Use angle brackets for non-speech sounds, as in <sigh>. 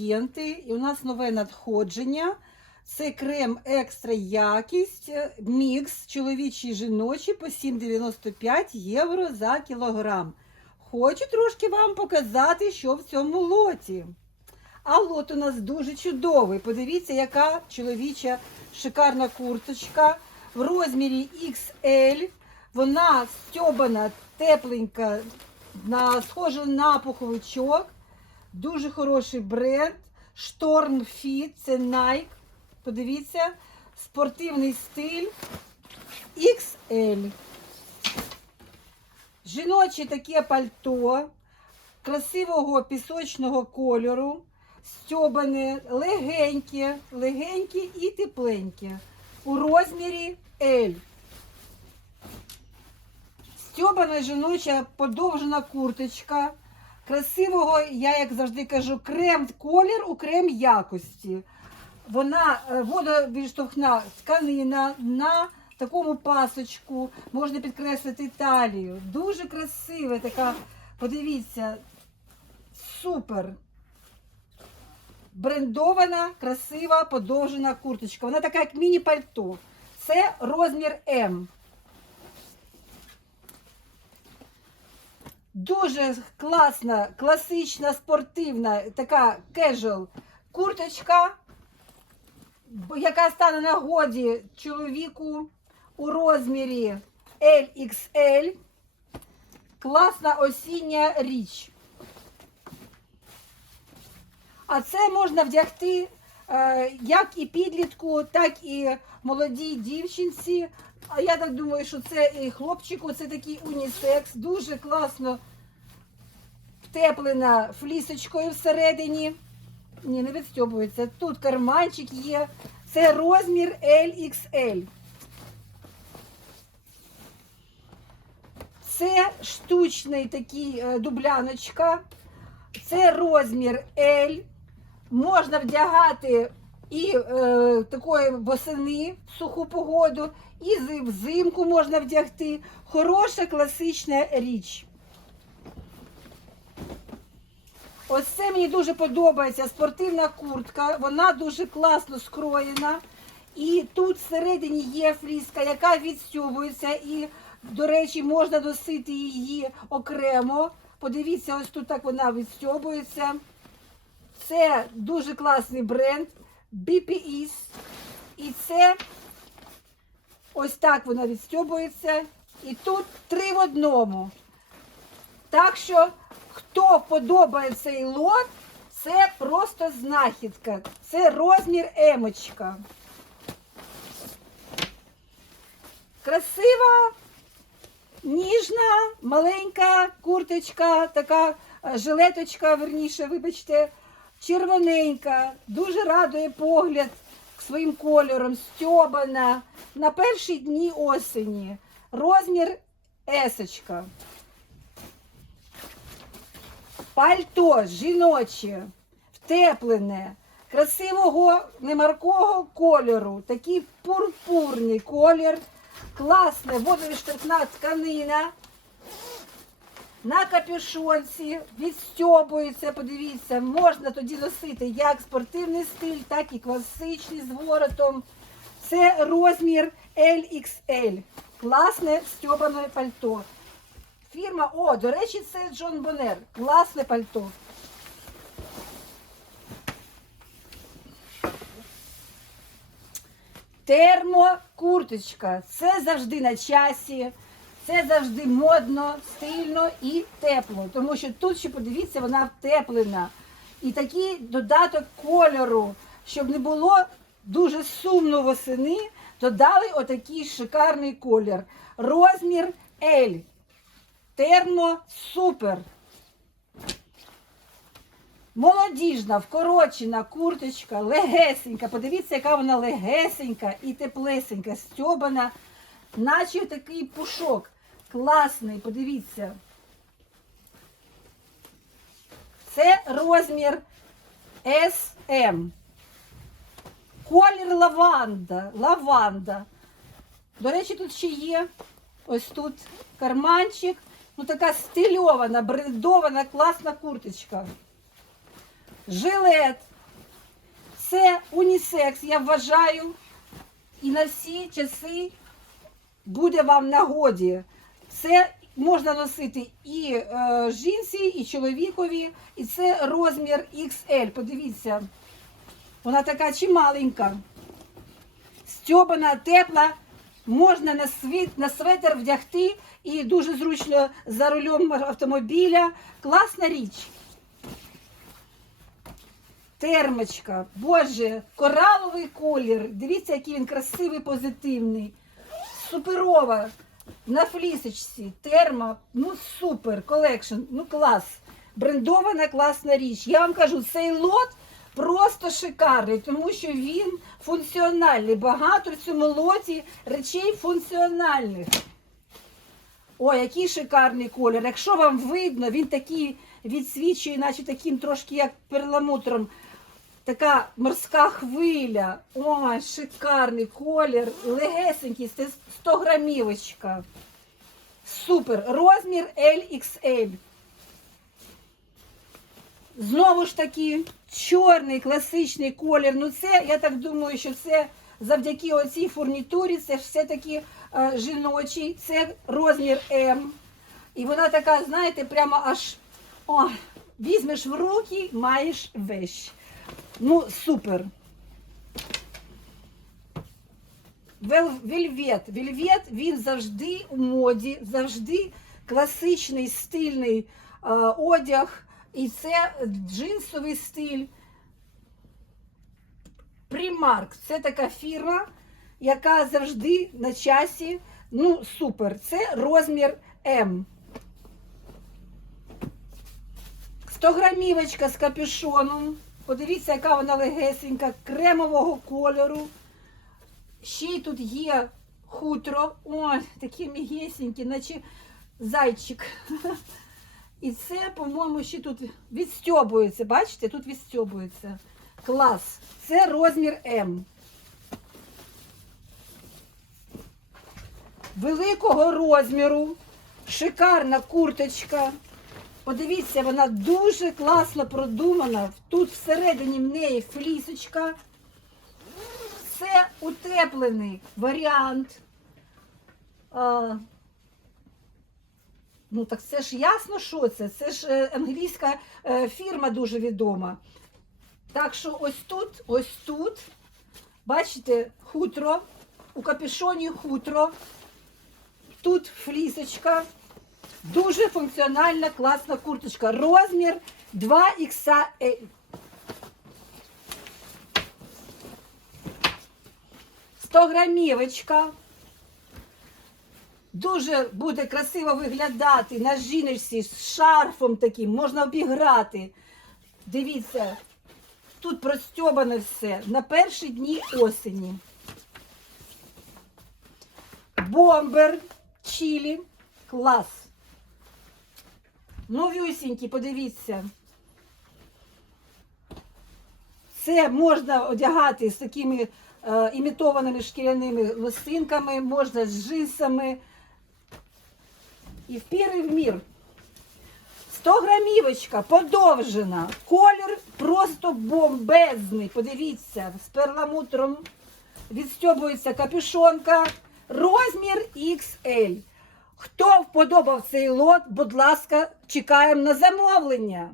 клієнти, і у нас нове надходження. Це крем екстра якість, е, мікс чоловічий жіночий по 7,95 євро за кілограм. Хочу трошки вам показати, що в цьому лоті. А лот у нас дуже чудовий. Подивіться, яка чоловіча шикарна курточка в розмірі XL. Вона стьобана, тепленька, схожа на пуховичок. Дуже хороший бренд. Storm Fit, це Nike. Подивіться, спортивний стиль XL. Жіноче таке пальто красивого пісочного кольору, стьобане, легеньке, легеньке і тепленьке. У розмірі L. Стьобана жіноча подовжена курточка. Красивого, я як завжди кажу, крем колір у крем якості. Вона е, водовідштовхна тканина на такому пасочку. Можна підкреслити талію. Дуже красива така, подивіться, супер. Брендована, красива, подовжена курточка. Вона така, як міні-пальто. Це розмір М. Дуже класна, класична, спортивна, така кежуал курточка, яка стане на годі чоловіку у розмірі LXL. Класна осіння річ. А це можна вдягти е, як і підлітку, так і молодій дівчинці. А я так думаю, що це і хлопчику, це такий унісекс. Дуже класно втеплена флісочкою всередині. Ні, не відстьобується. Тут карманчик є. Це розмір LXL. Це штучний такий е, дубляночка. Це розмір L. Можна вдягати і е, такої восени в суху погоду, і взимку можна вдягти. Хороша класична річ. Ось це мені дуже подобається. Спортивна куртка. Вона дуже класно скроєна. І тут всередині є фліска, яка відстюбується. І, до речі, можна носити її окремо. Подивіться, ось тут так вона відстюбується. Це дуже класний бренд BPS. І це ось так вона відстюбується. І тут три в одному. Так що, хто подобає цей лот, це просто знахідка. Це розмір емочка. Красива, ніжна, маленька курточка, така е, жилеточка, верніше, вибачте, червоненька, дуже радує погляд своїм кольором, стьобана на перші дні осені. Розмір есочка. Пальто жіноче, втеплене, красивого немаркого кольору, такий пурпурний колір, класне водовідштовхна тканина. На капюшонці відстьобується, подивіться, можна тоді носити як спортивний стиль, так і класичний з воротом. Це розмір LXL. Класне стьобане пальто. Фірма, о, до речі, це Джон Бонер. Класне пальто. Термокурточка. Це завжди на часі. Це завжди модно, стильно і тепло. Тому що тут ще подивіться, вона втеплена. І такий додаток кольору, щоб не було дуже сумно восени, додали отакий шикарний колір. Розмір L. Термо супер. Молодіжна, вкорочена курточка, легесенька. Подивіться, яка вона легесенька і теплесенька, стьобана, наче такий пушок. Класний, подивіться. Це розмір SM. Колір лаванда. Лаванда. До речі, тут ще є ось тут карманчик. Ну, така стильована, брендована, класна курточка. Жилет Це унісекс, я вважаю, і на всі часи буде вам нагоді. Це можна носити і е, жінці, і чоловікові, і це розмір XL. Подивіться, вона така чималенька, стьобана, тепла. Можна на світ, на светр вдягти і дуже зручно за рулем автомобіля. Класна річ. Термочка, боже, кораловий колір. Дивіться, який він красивий, позитивний. Суперова. На флісочці. Термо. Ну супер. Колекшн. Ну клас. Брендована класна річ. Я вам кажу, цей лот просто шикарний, тому що він функціональний. Багато в цьому лоті речей функціональних. О, який шикарний колір. Якщо вам видно, він такий відсвічує, наче таким трошки як перламутром. Така морська хвиля. Ой, шикарний колір. Легесенький, це 100 грамівочка. Супер. Розмір LXL. Знову ж таки, чорний класичний колір. Ну, це, я так думаю, що це завдяки оцій фурнітурі, це все-таки е, жіночий, це розмір М. І вона така, знаєте, прямо аж о, візьмеш в руки, маєш вещь. Ну, супер. Вельвет. Вельвет, він завжди у моді, завжди класичний стильний е, одяг. І це джинсовий стиль. Primark. Це така фірма, яка завжди на часі. Ну, супер. Це розмір М. 100 грамівочка з капюшоном. Подивіться, яка вона легесенька, кремового кольору. Ще й тут є хутро. Ой, такі мігесенькі, наче зайчик. <laughs> І це, по-моєму, ще тут відстьобується. Бачите, тут відстьобується. Клас. Це розмір М. Великого розміру. Шикарна курточка. Подивіться, вона дуже класно продумана. Тут всередині в неї флісочка. Це утеплений варіант. А, ну так це ж ясно, що це. Це ж е, англійська е, фірма дуже відома. Так що ось тут, ось тут, бачите, хутро, у капюшоні хутро, тут флісочка. Дуже функціональна, класна курточка. Розмір 2XL. Сто грамівочка. Дуже буде красиво виглядати на жіночці з шарфом таким, можна обіграти. Дивіться, тут простьобане все на перші дні осені. Бомбер чилі. Клас. Новюсінькі, подивіться. Це можна одягати з такими е, імітованими шкіряними лосинками, можна з джинсами. І в пір в мір. 100 грамівочка подовжена. Колір просто бомбезний. Подивіться, з перламутром відстьобується капюшонка. Розмір XL. Хто вподобав цей лот, будь ласка, чекаємо на замовлення.